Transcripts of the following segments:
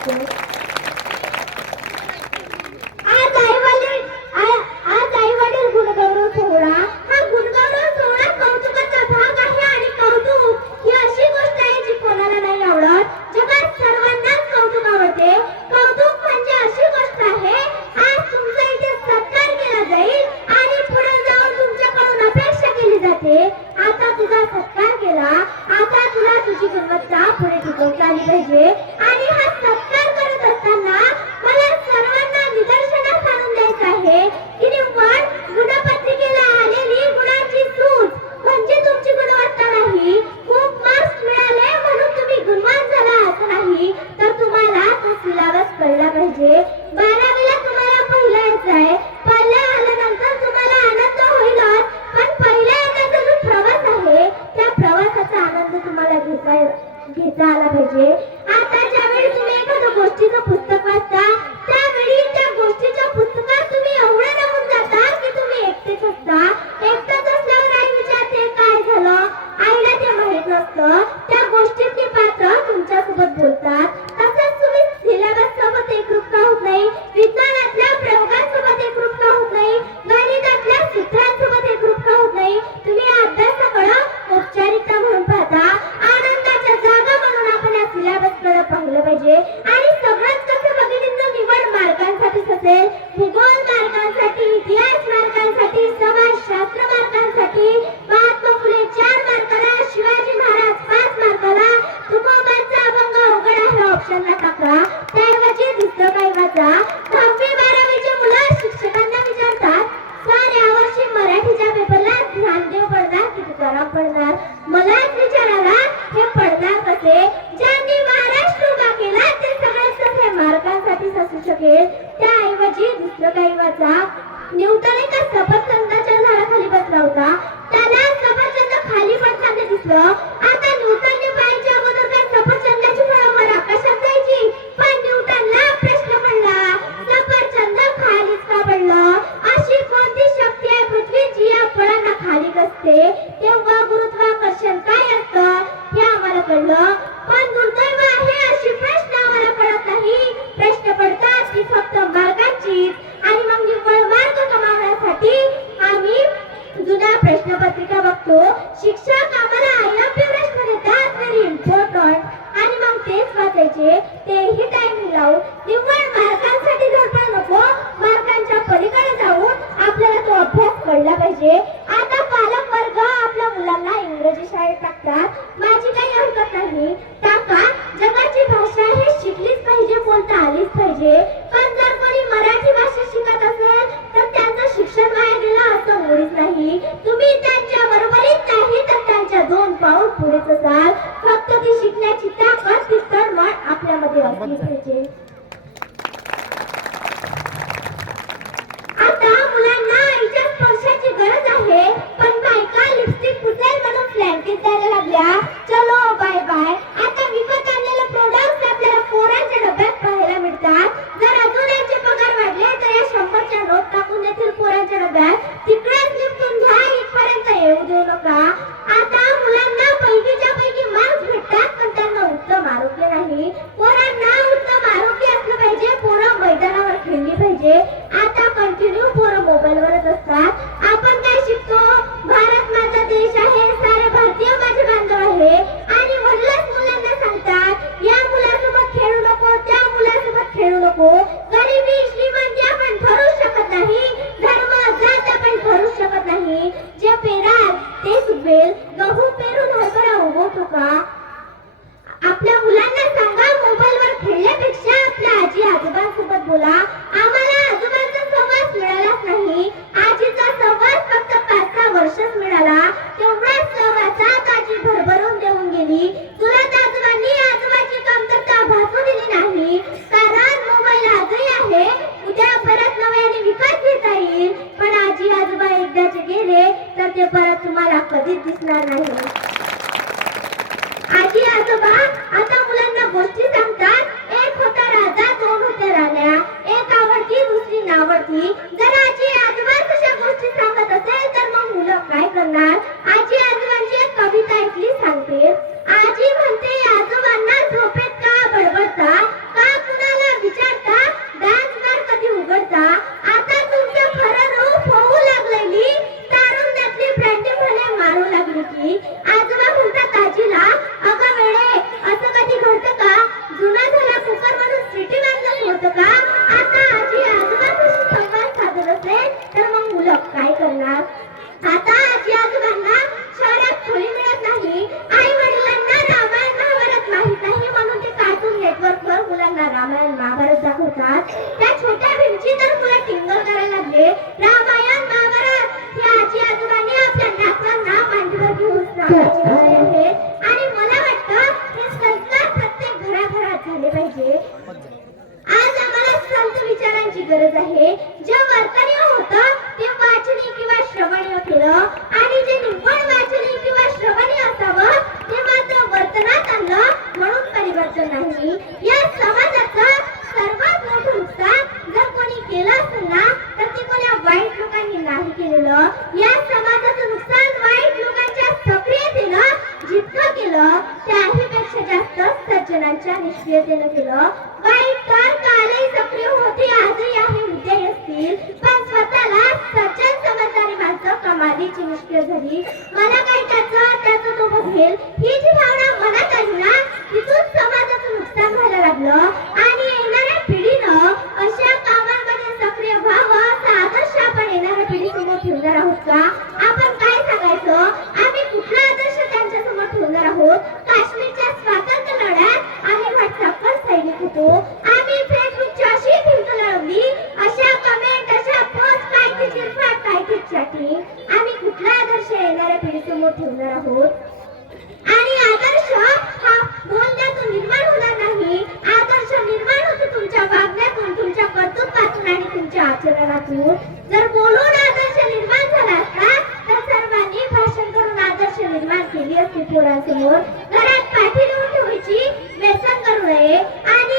नको. आज आई वडील गुणगौरव सोहळा, हा गुणगौरव सोहळा कौतुकाचा भाग आहे. आणि कौतुक ही अशी गोष्ट आहे जी कोणाला नाही आवडत. जगात सर्वांनाच कौतुक आवडते. कौतुक म्हणजे अशी गोष्ट आहे, आज तुमचा इथे सत्कार केला जाईल आणि पुढे जाऊन तुमच्याकडून अपेक्षा केली जाते. आता तुझा सत्कार केला, आता तुला तुझी गुणवत्ता पुढे टिकवता आली पाहिजे. आणि हा सत्कार करत असताना मला सर्वांना निदर्शनास आणून द्यायचं आहे की निव्वळ गुणपत्रिकेला आलेली गुणांची सूज म्हणजे तुमची गुणवत्ता नाही. खूप मार्क्स मिळाले म्हणून तुम्ही गुणवान झाला असं नाही, तर तुम्हाला तो सिलेबस कळला पाहिजे. 12वीला तुम्हाला पहिलं यायचं आहे, पहिल्या आल्यानंतर तुम्हाला आनंद होईलच, पण पहिल्या येण्याचा जो प्रवास आहे त्या प्रवासाचा आनंद तुम्हाला घेता आला पाहिजे. आता ज्यावेळी तुम्ही एखाद्या गोष्टीचं पुस्तक वाचता, त्यावेळी त्या गोष्टीच्या पुस्तकात तुम्ही एवढे रमून जाता की तुम्ही एकटेच असता. एकटेच असल्यावर आई विचारते काय झालं, आईला ते माहित नसतं. त्या गोष्टीतली पात्र तुमच्यासोबत बोलतात. तसंच तुम्ही सिलेबस सोबत एकरूप का होत नाही, विज्ञानातल्या प्रयोगांसोबत एकरूप का होत नाही, गणितातल्या सूत्रांसोबत एकरूप का होत नाही. तुम्ही अभ्यासाकडे औपचारिकता म्हणून पाहता, आनंदाच्या जागा म्हणून आपण या सिलेबसकडे पाहिलं पाहिजे. आणि सगळंच कसं बघितलं, निवड मार्कांसाठीच असेल, भूगोल मार्कांसाठी, इतिहास मार्कांसाठी, समाजशास्त्र मार्कांसाठी, महात्मा फुले 4 मार्काला, शिवाजी महाराज 5 मार्काला, तुकोबांचा अभंग अवघड आहे ऑप्शनला टाका, त्याऐवजी दुसरं काही वाचा. 10वी 12वीची मुलं शिक्षकांना विचारतात, सर यावर्षी मराठीच्या पेपरला ज्ञानदेव पडणार की तुकाराम पडणार? मलाच विचारायला हे पडणार कसे? ज्यांनी महाराष्ट्र उभा केला ते सगळेच कसे मार्कांसाठीच असू शकेल? त्याऐवजी दुसरं काही वाचा. न्यूटन एका सफरचंदाच्या झाडाखाली बसला होता, त्याला सफरचंद खाली पडताना दिसलं. आता न्यूटनने पाहायच्या अगोदर काय सफरचंदाची फळं वर आकाशात जायची? पण न्यूटनला प्रश्न पडला, सफरचंद खालीच का पडलं? अशी कोणती शक्ती आहे पृथ्वीची या फळांना खाली कसते? तेव्हा गुरुत्वाकर्षण काय असतं हे आम्हाला कळलं. पण दुर्दैव आहे अशी प्रश्न आम्हाला कळत नाही. प्रश्न पडतात की फक्त मार्गांचीच. आणि मग निव्वळ मार्क कमावण्यासाठी आम्ही जुन्या प्रश्नपत्रिका बघतो. शिक्षक आम्हाला आयएमपी प्रश्न देतात, व्हेरी इम्पॉर्टंट, आणि मग तेच वाचायचे, तेही टाइमिंग लावून. निव्वळ मार्कांसाठी धडपड नको, मार्कांच्या पलीकडे जाऊन आपल्याला तो अभ्यास कळला पाहिजे. आता पालक वर्ग आपल्या मुलांना इंग्रजी शाळेत टाकतात, माझी काही हरकत नाही, टाका. जगाची भाषा हे शिकलीच पाहिजे, बोलता आलीच पाहिजे. पण जर कोणी मराठी भाषा शिकत असेल तर त्यांचं शिक्षण वाया गेलं असं मुळीच नाही. तुम्ही त्यांच्या बरोबरीत नाही तर त्यांच्या 2 पाऊल पुढेच असाल. फक्त ती शिकण्याची ताकद, ती तळमळ आपल्यामध्ये असली पाहिजे. आता मुलांना आईच्या स्पर्शाची गरज आहे, पण बायका लिपस्टिक पुसेल म्हणून फ्लँकीज द्यायला लागल्या. चलो बाय बाय. आता विकत आणलेले प्रोडक्ट्स आपल्याला पोरांच्या डब्यात पाहायला मिळतात. जर अजून यांचे पगार वाढले तर या 100च्या नोट टाकून देतील पोरांच्या डब्यात. तिकडेच निपटून घ्या, इथपर्यंत येऊ देऊ नका. आता मुलांना पैकीच्या पैकी मार्क्स भेटतात, पण त्यांना उत्तम आरोग्य नाही. पोरांना उत्तम आरोग्य असलं पाहिजे, पोरं मैदानावर खेळली पाहिजे. आता कंटिन्यू पोरं मोबाईलवरच असतात. आपण काय शिकतो? भारत माझा देश आहे, सारे भारतीय माझे बांधव आहे. आणि वडिलांच मुलांना सांगतात या मुलासोबत खेळू नको, त्या मुलासोबत खेळू नको. गरिबी श्रीमंती आपण ठरवू शकत नाही, धर्म जात आपण ठरवू शकत नाही. जे पेराल तेच उगवेल. गहू पेरून हरभरा उगवतो का? आपल्या मुलांना सांगा मोबाईल मुलांना रामायण महाभारत दाखवतात, त्या छोट्या भीमची तर मुलं टिंगल करायला लागले. रामायण महाभारत हे आजी आजोबांनी आपल्या नातवांना मांडीवर घेऊन सांगायची विषय आहेत आणि मला वाटतं हे संस्कार प्रत्येक घराघरात झाले पाहिजे. आज आम्हाला संत विचारांची गरज आहे. जे वर्तनीय होतं ते वाचनीय किंवा श्रवणीय केलं आणि जे निव्वळ वाचनीय किंवा श्रवणीय असावं ते मात्र वर्तनात आणलं म्हणून परिवर्तन नाही. या समाजाचं सर्वात मोठं नुकसान जर कोणी केलं असेल ना तर ते कोणा वाईट लोकांनी नाही केलेलं. या समाजाचं नुकसान वाईट लोकांच्या सक्रियतेनं जितकं केलं त्याहीपेक्षा जास्त सज्जनांच्या निष्क्रियतेनं केलं. वाईट तर कालही सक्रिय होते, आजही आहे, उद्याही असतील, पण स्वतःला सज्जन समजणारी माणसं कमालीची निष्क्रिय झाली. मला काय त्याचं तो बघेल ही जी भावना मनात आली ना तिथून समाजाचं नुकसान व्हायला लागलं आणि येणाऱ्या पिढीनं अशा कामांमध्ये सक्रिय व्हावं असा आदर्श आपण येणाऱ्या पिढीसमोर ठेवणार आहोत का? आपण काय सांगायचं? आम्ही कुठला आदर्श त्यांच्या समोर ठेवणार आहोत? काश्मीरच्या स्वातंत्र्य लढ्यात आम्ही व्हॉट्सअपवर सैनिक होतो, आम्ही फेसबुकची अशी भिंत लढवली, अशा कमेंट, अशा पोस्ट, काय ते चिरफाड, काय ते चॅटिंग. आम्ही कुठला आदर्श येणाऱ्या पिढीसमोर ठेवणार आहोत? आणि आदर्श हा बोलण्यातून निर्माण होणार नाही. आदर्श निर्माण होतो तुमच्या वागण्यातून, तुमच्या कर्तृत्वातून आणि तुमच्या आचरणातून. जर बोलून आदर्श निर्माण झाला असता तर सर्वांनी भाषण करून आदर्श निर्माण केली असती पोरांसमोर. घरात पाठी लिहून ठेवायची, व्यसन करू नये आणि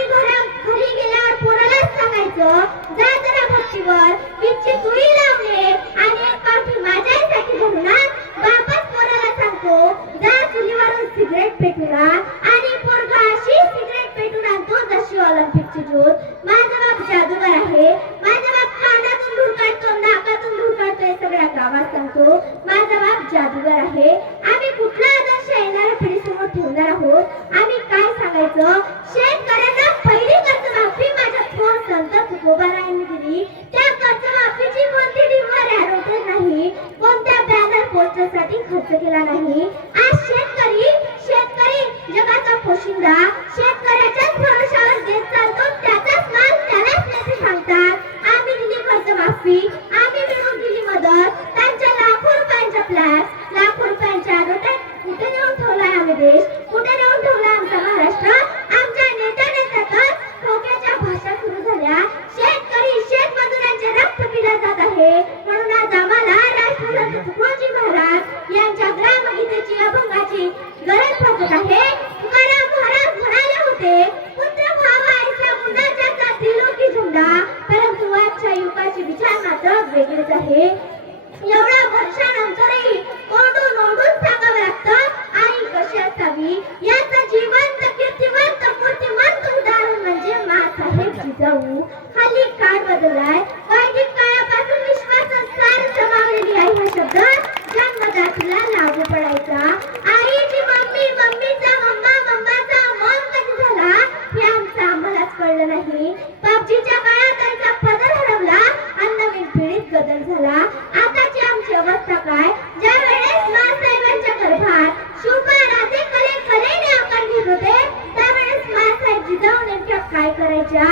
घरी गेल्यावर पोरालाच सांगायचं जा जरा भक्तीवर, पिच्ची तुळी लावणे आणि एक पाठी माझ्यासाठी धरून आण. बापच पोराला सांगतो जा चुलीवरून सिगरेट पेटून आण आणि पोरगा अशी सिगरेट पेटून आणतो जशी ऑलिम्पिकची ज्योत. माझा बाप जादूगर आहे, माझा बाप कानातून धूर काढतो, नाकातून धूर काढतो, हे सगळ्या गावात सांगतो. माझा बाप जादूगर आहे. आम्ही कुठला आदर्श येणाऱ्या पिढीसमोर ठेवणार आहोत? आम्ही काय सांगायचं? शेतकऱ्यांना पहिली कर्जमाफी माझ्या थोर संत तुकोबारायांनी दिली. त्या कर्जमाफीची कोणती डिंबर ॲडव्हर्टाइज नाही, कोणत्या बॅनर पोस्टरसाठी खर्च केला नाही. आज शेतकरी जगाचा पोशिंदा शेतकऱ्याच्याच भरोशावर देत चालतो, त्याचाच माल त्यालाच नेते सांगतात. आम्ही दिली कर्जमाफी, आम्ही मिळून दिली मदत, त्यांच्या लाखो रुपयांच्या फ्लॅट, लाखो रुपयांच्या ॲडव्हर्टाइज कुठे नेऊन ठेवलाय आम्ही देश? कुठे नेऊन ठेवला आमचा महाराष्ट्र? आमच्या नेत्यांच्या तर ठोक्याच्या भाषा सुरू झाल्या. शेतमजुरांचे रक्त पिलं जात आहे म्हणून आज आम्हाला राष्ट्रसंत तुकडोजी महाराज यांच्या ग्रामगीतेची अभंगाची गरज भासत आहे. तुकाराम महाराज म्हणाले होते पुत्र व्हावा ऐसा मुलाच्या का दिलो की झुंडा, परंतु आजच्या युगाचे विचार मात्र वेगळेच आहे. एवढ्या वर्षानंतरही ओरडून सांगावं लागतं आई कशी असावी. याचं जिवंत कीर्तिवंत मूर्तिमंत उदाहरण म्हणजे माँसाहेब जिजाऊ. हल्ली काळ बदललाय, वैदिक काळापासून विश्वासात सार समावलेली आई हा शब्द जन्मदातीला लागू पडायचा. आईची मम्मी, मम्मीचा मम्मा, मम्माचा मॉम कधी झाला हे आमचं आम्हालाच कळलं नाही. पबजीच्या काळात आईचा पदर हरवला आणि नवीन पिढीत बदल झाला. आताची आमची अवस्था काय? ज्या वेळेस माँसाहेबांच्या गर्भात शिवबा राजे कलेने आकार घेत होते त्यावेळेस माँसाहेब जिजाऊ नेमक्या काय करायच्या?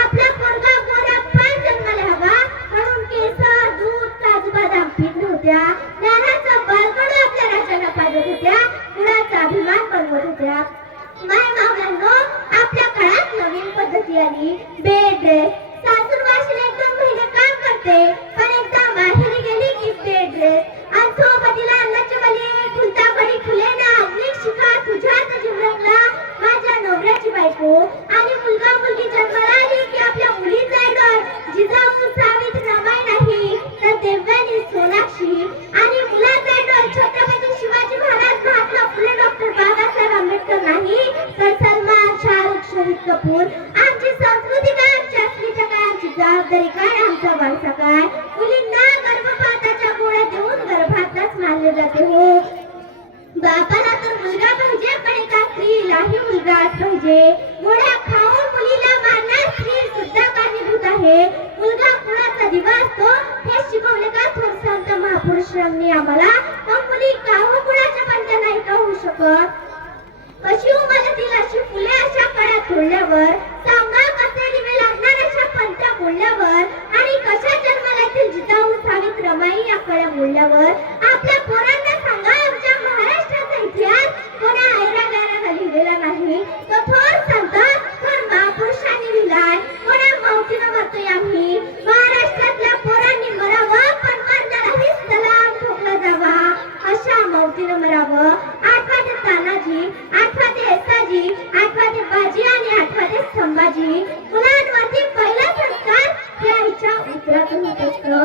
आपला पोरगा गोरा पाय जन्माला हवा म्हणून केसर, दूध, काजू बदाम पीत नव्हत्या. ज्ञानाचं बळकट आपल्या राजांना पाजत होत्या, कुणाचा अभिमान बनवत होत्या. माय मावल्यांनो, आपल्या काळात नवीन पद्धती आली. बेड रेस्ट, सासूरवाशीला 1-2 महिने काम करते पण एकदा माहेरी गेली की बेड रेस्ट. सोबतीला अन्नाची वली, फुलता बडी फुले ना अग्निक शिखा तुझ्यात जीव रंगला. माझ्या नवऱ्याची बायको आणि मुलगा मुलगी जन्माला आली की आपल्या मुलीचा डर जिजाऊ सावित्री रमाई नाही तर देवयानी सोनाक्षी आणि मुलाचा डर छत्रपती शिवाजी महाराज, महात्मा फुले, डॉक्टर बाबासाहेब आंबेडकर नाही तर सलमान, शाहरुख, शहीद कपूर. आमची संस्कृती काय, आमची अस्मिता काय, आमची जबाबदारी काय, आमचा वारसा काय? मुलींना गर्भपाताच्या गोळ्या देऊन गर्भातच मानले जाते. हो, बापाला तर मुलगा पाहिजे पण एका स्त्रीलाही मुलगाच पाहिजे. गोळ्या खाऊन मुलीला मारणार स्त्री सुद्धा कारणीभूत आहे. मुलगा कुणाचा दिवा असतो हे शिकवले का थोर संत महापुरुषांनी आम्हाला? मग मुली का हो कुणाच्या पण नाही का होऊ शकत? अशी उमलतील अशी फुले अशा काळात तोडल्यावर सांगा बोलल्यावर आणि कशा जन्माला जिजाऊ सावित्र रमाई या कळ्या बोलल्यावर आपल्या पोरांना सांगा आमच्या महाराष्ट्राचा इतिहास कोणा ऐरागेला लिहिलेला नाही. तो थोर संत थोर महापुरुषांनी लिहिलाय. कोणा मावतीनं म्हणतोय आम्ही महाराष्ट्रातल्या पोरांनी मरावं पण मरणाराही सलाम ठोकला जावा. अशा मावतीनं मरावं. आठवा ते तानाजी, आठवा ते येसाजी, आठवा ते बाजी आणि आठवा ते संभाजी. मुलांवरती पहिला संस्कार हे आईच्या उदरातून होत असतं.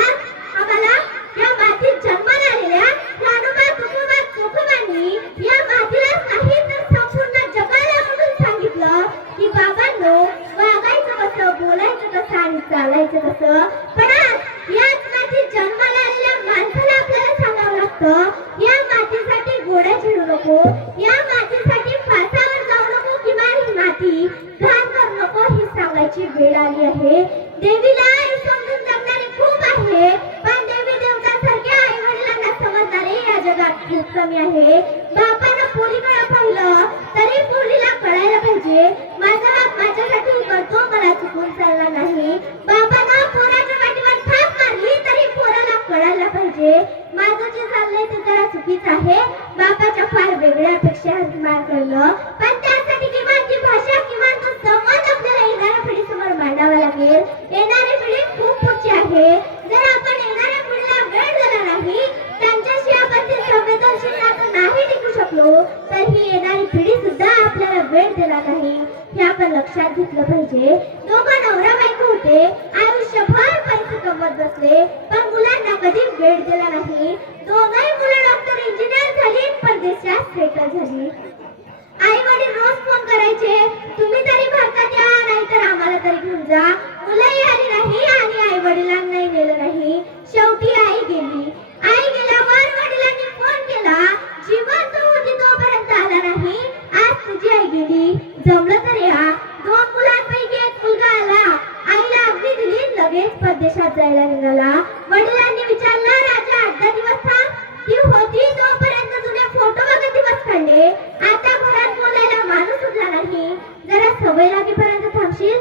आज आम्हाला या मातीत जन्माला आलेल्या ज्ञानोबा तुकोबा चोखोबांनी या मातीला नाही तर संपूर्ण जगाला म्हणून सांगितलं की बाबांनो वागायचं कसं, बोलायचं कसं आणि चालायचं कसं. पण आज याच मातीत जन्माला आलेल्या माणसाला आपल्याला सांगावं लागतं या मातीसाठी गोड्या चिडू नको, या मातीसाठी फासावर जाऊ नको किंवा ही माती घाण करू नको ही सांगायची वेळ आली आहे. देवीला आई समजून जगणारे खूप आहे पण देवी देवतांसारखे आई वडिलांना समजणारे या जगात खूप कमी आहे. बापानं पोरीकडे पाहिलं तरी पोरीला कळायला पाहिजे माझा बाप माझ्यासाठी करतो, मला चुकून चालणार नाही. बापानं पोराच्या पाठीवर थाप मारली तरी पोराला कळायला पाहिजे माझं जे चाललंय ते जरा चुकीचं आहे. बापाच्या फार वेगळ्या अपेक्षा निर्माण करणं पण त्यासाठी किमान ती भाषा किमान तो संवाद आपल्याला येणाऱ्या पिढीसमोर मांडावा लागेल. येणारी पिढी खूप पुढची आहे. जर आपण येणाऱ्या पिढीला वेळ दिला नाही, त्यांच्याशी आपण ते संवेदनशील नातं नाही टिकू शकलो तर ही येणारी पिढी सुद्धा आपल्याला वेळ देणार नाही हे आपण लक्षात घेतलं पाहिजे. दोघं नवरा बायको होते, आयुष्यभर पैसे कमवत बसले पण मुलांना कधी वेळ दिला नाही. दोघंही मुलं डॉक्टर इंजिनियर झाली परदेशात सेटल झाली. आई वडील रोज फोन करायचे तुम्ही तरी भारतात या नाहीतर आम्हाला तरी घेऊन जा. मुलंही आली नाही आणि आई वडिलांनाही नेलं नाही. शेवटी आई गेली. आई गेल्यावर वडिलांनी फोन केला जिवंत होती तोपर्यंत आला नाही. आज तुझी आई गेली, जमलं तर या. दोन मुलांपैकी एक मुलगा आला. आईला अगदी दिली, लगेच परदेशात जायला निघाला. वडिलांनी विचारलं राजा 8 दिवस थांब. ती होती तोपर्यंत तुझे फोटो बघत दिवस काढले. आता घरात बोलायला माणूस उरला नाही, जरा सवय लागेपर्यंत थांबशील.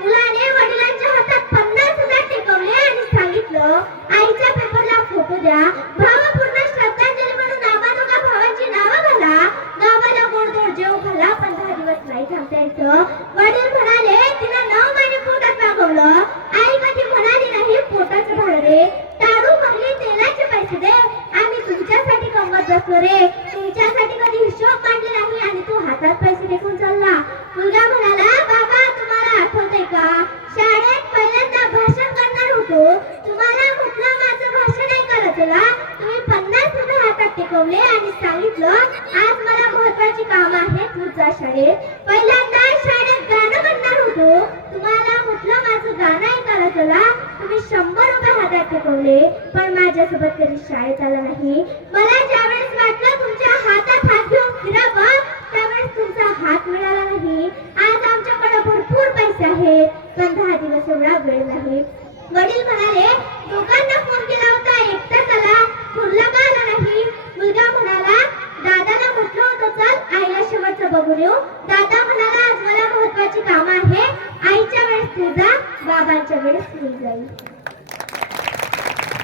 मुलाने वडिलांच्या हातात 50,000 टेकवले आणि सांगितलं आईच्या पेपरला फोटो द्या, भावपूर्ण श्रद्धांजली म्हणून नावानुगा भावांची नावं घाला, गावाला गोडधोड जेव घाला पण 10 दिवस नाही थांबता यायचं. वडील म्हणाले तिनं 9 महिने पोटात मागवलं. आई कधी म्हणाली नाही पोटाचं भाडं दे, टाळू मागली तेलाचे पैसे दे, आम्ही तुमच्यासाठी कमवत बसलो रे, तुमच्यासाठी कधी हिशोब मांडले नाही आणि तू हातात पैसे टेकून चालला. मुलगा म्हणाला बाबा तुम्हाला आठवतंय का शाळेत पहिल्यांदा भाषण करणार होतो, तुम्हाला म्हटलं माझं भाषण ऐकायला चला, तुम्ही 50 रुपये हातात टेकवले आणि सांगितलं आज मला महत्वाची काम आहे तू जा शाळेत. पहिल्यांदा शाळेत गाणं म्हणणार होतो, तुम्हाला म्हटलं माझं गाणं ऐकायला चला, तुम्ही 100 रुपये हातात टेकवले पण माझ्यासोबत कधी शाळेत आला नाही. मला ज्यावेळेस वाटलं तुमच्या हातात हात घेऊन फिरावं त्यावेळेस तुमचा हात मिळाला नाही. आज आमच्याकडे भरपूर पैसे आहेत पण 10 दिवस एवढा वेळ नाही. वडील म्हणाले दोघांना फोन केला होता एकटाच आला, थोरला का आला नाही. मुलगा म्हणाला दादाला म्हटलं होतं चल आईला शेवटचं बघून येऊ. दादा म्हणाला आज मला महत्वाची कामं आहे, आईच्या वेळेस तू जा, बाबांच्या वेळेस मी जाईल.